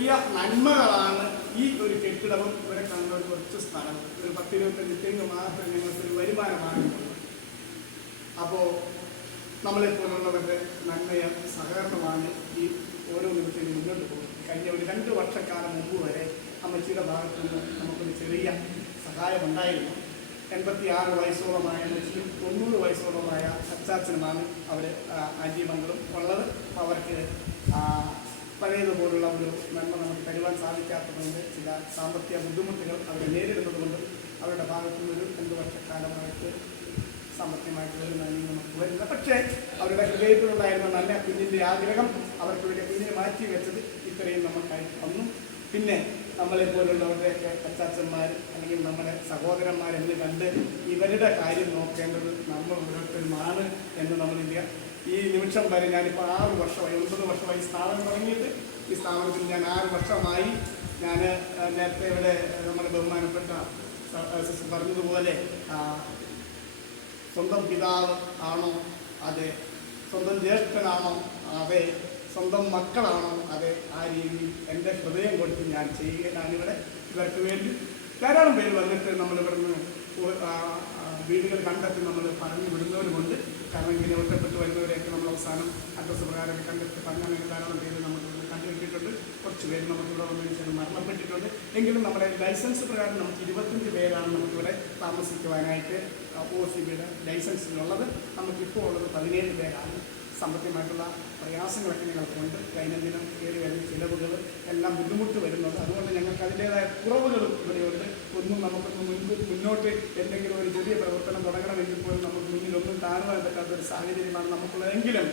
ചെറിയ നന്മകളാണ് ഈ ഒരു കെട്ടിടവും ഇവിടെ കാണുന്ന ഒരു കുറച്ച് സ്ഥലം. ഒരു പത്തിരുപത്തഞ്ച് തെങ്ങ് മാത്രം ഞങ്ങൾക്ക് ഒരു വരുമാനമാകുന്നുള്ളൂ അപ്പോൾ നമ്മളെപ്പോലുള്ളവരുടെ നന്മയ സഹകരണമാണ് ഈ ഓരോ നിമിഷവും മുന്നോട്ട് പോകുന്നത്. കഴിഞ്ഞ ഒരു രണ്ട് വർഷക്കാലം മുമ്പ് വരെ അമ്മച്ചിയുടെ ഭാഗത്തു നിന്ന് നമുക്കൊരു ചെറിയ സഹായം ഉണ്ടായിരുന്നു എൺപത്തി ആറ് വയസ്സോളമായ അമ്മച്ചിയും തൊണ്ണൂറ് വയസ്സോളമായ അച്ചാച്ചനുമാണ് അവർ ആജീവങ്ങളും ഉള്ളത്. അവർക്ക് പഴയതുപോലുള്ള ഒരു നന്മ നമുക്ക് തരുവാൻ സാധിക്കാത്തതുകൊണ്ട് ചില സാമ്പത്തിക ബുദ്ധിമുട്ടുകൾ അവർ നേരിടുന്നതുകൊണ്ട് അവരുടെ ഭാഗത്തു നിന്നൊരു രണ്ട് വർഷക്കാലം അവർക്ക് സാമ്പത്തികമായിട്ടുള്ള നന്ദി നമുക്ക് വരുന്നില്ല. പക്ഷേ അവരുടെ ഹൃദയത്തിലുണ്ടായിരുന്ന നല്ല കുഞ്ഞിന്റെ ആഗ്രഹം അവർക്ക് വേണ്ടി കുഞ്ഞിനെ മാറ്റി വെച്ചത് ഇത്രയും നമുക്കായി വന്നു. പിന്നെ നമ്മളെ പോലുള്ളവരുടെയൊക്കെ അച്ചാച്ചന്മാർ അല്ലെങ്കിൽ നമ്മുടെ സഹോദരന്മാരെന്ന് കണ്ട് ഇവരുടെ കാര്യം നോക്കേണ്ടത് നമ്മൾ ഓരോരുത്തരുമാണ് എന്ന് നമ്മളില്ല ഈ നിമിഷം വരെ ഞാനിപ്പോൾ ആറ് വർഷമായി ഒൻപത് വർഷമായി സ്ഥാപനം തുടങ്ങിയിട്ട്. ഈ സ്ഥാപനത്തിൽ ഞാൻ ആറ് വർഷമായി ഞാൻ നേരത്തെ ഇവിടെ നമ്മുടെ ബഹുമാനപ്പെട്ട പറഞ്ഞതുപോലെ സ്വന്തം പിതാവ് ആണോ അതെ. സ്വന്തം ജ്യേഷ്ഠനാണോ അതെ. സ്വന്തം മക്കളാണോ അതെ. ആ രീതിയിൽ എന്റെ ഹൃദയം കൊടുത്ത് ഞാൻ ചെയ്യുക ഞാനിവിടെ ഇവർക്ക് വേണ്ടി ധാരാളം പേര് വന്നിട്ട് നമ്മളിവിടുന്ന് വീടുകൾ കണ്ടെത്തി നമ്മൾ പറഞ്ഞു വിടുന്നവരുമുണ്ട്. കാരണം ഇങ്ങനെ ഒറ്റപ്പെട്ട് വരുന്നവരെയൊക്കെ നമ്മൾ അവസാനം അഡ്രസ്സ് പ്രകാരമൊക്കെ കണ്ടെത്തി പറഞ്ഞാൽ ധാരാളം പേര് നമ്മൾ കണ്ടുകിട്ടിയിട്ടുണ്ട്. കുറച്ച് പേര് നമുക്കിവിടെ വന്നതിന് ശേഷം മരണപ്പെട്ടിട്ടുണ്ട്. എങ്കിലും നമ്മുടെ ലൈസൻസ് പ്രകാരം നമുക്ക് ഇരുപത്തഞ്ച് പേരാണ് നമുക്കിവിടെ താമസിക്കുവാനായിട്ട് ഒ സി ബിയുടെ ലൈസൻസിലുള്ളത് നമുക്കിപ്പോൾ ഉള്ളത് പതിനേഴ് പേരാണ്. സാമ്പത്തികമായിട്ടുള്ള പ്രയാസങ്ങളൊക്കെ ഞങ്ങൾക്കുണ്ട്. ദൈനംദിനം കയറി വരുന്ന ചിലവുകൾ എല്ലാം ബുദ്ധിമുട്ട് വരുന്നുണ്ട്. അതുകൊണ്ട് ഞങ്ങൾക്ക് അതിന്റേതായ കുറവുകളും ഇവിടെയുണ്ട്. ഒന്നും നമുക്കൊന്ന് മുൻപ് മുന്നോട്ട് എന്തെങ്കിലും ഒരു ചെറിയ പ്രവർത്തനം തുടങ്ങണമെങ്കിൽ പോലും നമുക്ക് മുന്നിലൊന്നും കാണുവാൻ പറ്റാത്ത ഒരു സാഹചര്യമാണ് നമുക്കുള്ളതെങ്കിലും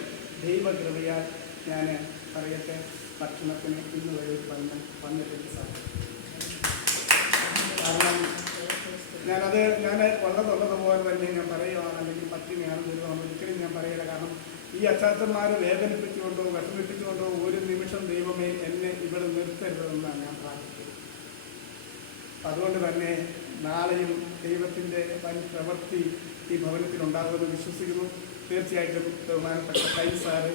ദൈവകൃപയാൽ ഞാൻ പറയട്ടെ ഭക്ഷണത്തിന് ഇന്ന് വരെ ഒരു വന്ന് വന്നിട്ടുണ്ട് സാധിക്കും കാരണം ഞാനത് ഞാൻ വളരെ ഉള്ളതുള്ളതുപോലെ തന്നെ ഞാൻ പറയുവാണ് അല്ലെങ്കിൽ ദുരിതമാണ് ഒരിക്കലും ഞാൻ പറയില്ല. കാരണം ഈ അച്ചാത്തന്മാരെ വേദനിപ്പിച്ചുകൊണ്ടോ വിഷമിപ്പിച്ചുകൊണ്ടോ ഒരു നിമിഷം ദൈവമേ എന്നെ ഇവിടെ നിർത്തരുതെന്നാണ് ഞാൻ പ്രാർത്ഥിക്കുന്നത്. അതുകൊണ്ട് തന്നെ നാളെയും ദൈവത്തിന്റെ വൻ പ്രവൃത്തി ഈ ഭവനത്തിൽ ഉണ്ടാകുമെന്ന് വിശ്വസിക്കുന്നു. തീർച്ചയായിട്ടും ബഹുമാനപ്പെട്ട കൈ സാറ്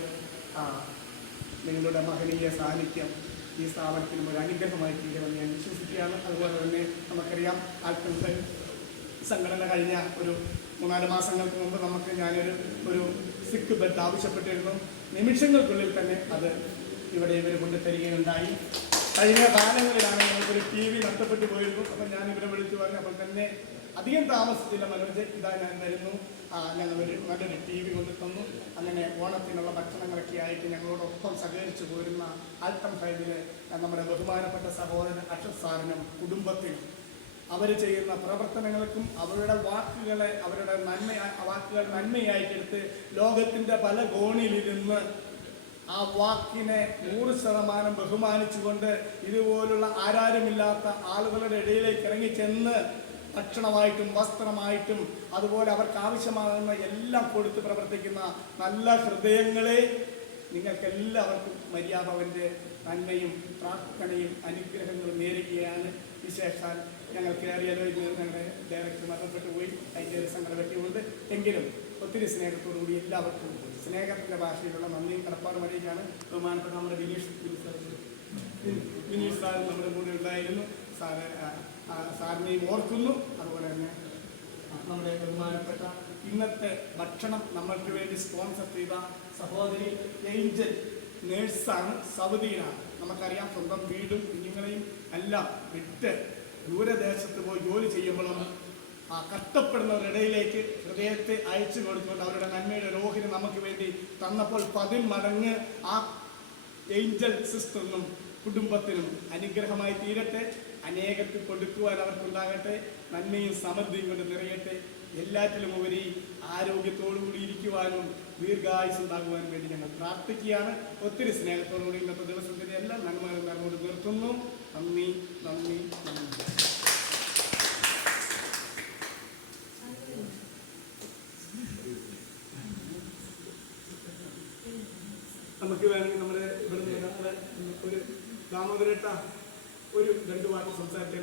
ആ നിങ്ങളുടെ മഹനീയ സാന്നിധ്യം ഈ സ്ഥാപനത്തിനും ഒരു അനുഗ്രഹമായി തീരുമെന്ന് ഞാൻ വിശ്വസിക്കുകയാണ്. അതുപോലെ തന്നെ നമുക്കറിയാം ആൽക്കൻസൈൻ സംഘടന കഴിഞ്ഞ ഒരു മൂന്നാൽ മാസങ്ങൾക്ക് മുമ്പ് നമുക്ക് ഞാനൊരു ഒരു സിക്ക് ബെഡ് ആവശ്യപ്പെട്ടിരുന്നു. നിമിഷങ്ങൾക്കുള്ളിൽ തന്നെ അത് ഇവിടെ ഇവർ കൊണ്ടുതരികയുണ്ടായി കഴിഞ്ഞ കാലങ്ങളിലാണ് ഞങ്ങൾക്കൊരു ടി വി നഷ്ടപ്പെട്ടു പോയിരുന്നു. അപ്പം ഞാൻ ഇവരെ വിളിച്ചു പറഞ്ഞു അപ്പോൾ തന്നെ അധികം താമസിച്ചില്ല മനോജ്. ഇതാ ഞാൻ വരുന്നു. ഞങ്ങളൊരു നല്ലൊരു ടി വി കൊണ്ട് തന്നു അങ്ങനെ ഓണത്തിനുള്ള ഭക്ഷണങ്ങളൊക്കെ ആയിട്ട് ഞങ്ങളോടൊപ്പം സഹകരിച്ചു പോരുന്ന ആൽട്ടം ഫൈവിലെ നമ്മുടെ ബഹുമാനപ്പെട്ട സഹോദരൻ അക്ഷർ സാറിനും കുടുംബത്തിനും അവർ ചെയ്യുന്ന പ്രവർത്തനങ്ങൾക്കും അവരുടെ വാക്കുകളെ അവരുടെ നന്മ വാക്കുകൾ നന്മയായിട്ടെടുത്ത് ലോകത്തിന്റെ പല കോണിലിരുന്ന് ആ വാക്കിനെ നൂറ് ശതമാനം ബഹുമാനിച്ചുകൊണ്ട് ഇതുപോലുള്ള ആരാരുമില്ലാത്ത ആളുകളുടെ ഇടയിലേക്ക് ഇറങ്ങിച്ചെന്ന് ഭക്ഷണമായിട്ടും വസ്ത്രമായിട്ടും അതുപോലെ അവർക്ക് ആവശ്യമാകുന്ന എല്ലാം കൊടുത്ത് പ്രവർത്തിക്കുന്ന നല്ല ഹൃദയങ്ങളെ നിങ്ങൾക്ക് എല്ലാവർക്കും മര്യാദവന്റെ നന്മയും പ്രാർത്ഥനയും അനുഗ്രഹങ്ങളും നേരുകയാണ്. വിശേഷാൽ ഞങ്ങൾ അറിയാലോ ഇത് ഞങ്ങളുടെ ഡയറക്ടർ മരണപ്പെട്ടു പോയി. അതിന്റെ ഒരു സങ്കടപറ്റിയുണ്ട് എങ്കിലും ഒത്തിരി സ്നേഹത്തോടുകൂടി എല്ലാവർക്കും സ്നേഹത്തിന്റെ ഭാഷയിലുള്ള നന്ദിയും കടപ്പാടും അറിയിക്കാണ് ബഹുമാനപ്പെട്ട നമ്മുടെ ബിനീഷ് ബിനീഷ് സാർ നമ്മുടെ കൂടെ ഉണ്ടായിരുന്നു. സാറ് സാറിനെയും ഓർക്കുന്നു. അതുപോലെ തന്നെ നമ്മുടെ ബഹുമാനപ്പെട്ട ഇന്നത്തെ ഭക്ഷണം നമ്മൾക്ക് വേണ്ടി സ്പോൺസർ ചെയ്ത സഹോദരി ഏഞ്ചൽ നേഴ്സാണ് സൗദിയിലാണ്. നമുക്കറിയാം സ്വന്തം വീടും കുഞ്ഞുങ്ങളെയും എല്ലാം വിട്ട് ദൂരദേശത്ത് പോയി ജോലി ചെയ്യുമ്പോഴും ആ കഷ്ടപ്പെടുന്നവരുടെ ഇടയിലേക്ക് ഹൃദയത്തെ അയച്ചു കൊടുത്തുകൊണ്ട് അവരുടെ നന്മയുടെ രോഹിണി നമുക്ക് വേണ്ടി തന്നപ്പോൾ പതിന്മടങ്ങ് ആ ഏഞ്ചൽ സിസ്റ്ററിനും കുടുംബത്തിനും അനുഗ്രഹമായി തീരട്ടെ. അനേകത്തിൽ കൊടുക്കുവാൻ അവർക്കുണ്ടാകട്ടെ. നന്മയും സമൃദ്ധിയും കൊണ്ട് നിറയട്ടെ. എല്ലാറ്റിലും ഉപരി ആരോഗ്യത്തോടുകൂടി ഇരിക്കുവാനും ദീർഘായുസ് ഉണ്ടാകുവാനും വേണ്ടി ഞങ്ങൾ പ്രാർത്ഥിക്കുകയാണ്. ഒത്തിരി സ്നേഹത്തോടുകൂടി ഇന്നത്തെ ദിവസത്തിന്റെ എല്ലാ നന്മകളും അങ്ങോട്ട് നിർത്തുന്നു. നന്ദി നന്ദി നന്ദി. നമുക്ക് വേണമെങ്കിൽ നമ്മുടെ ഇവിടെ ഒരു ദാമോദരട്ട ഒരു രണ്ട് വാക്ക് സംസാരിക്കാൻ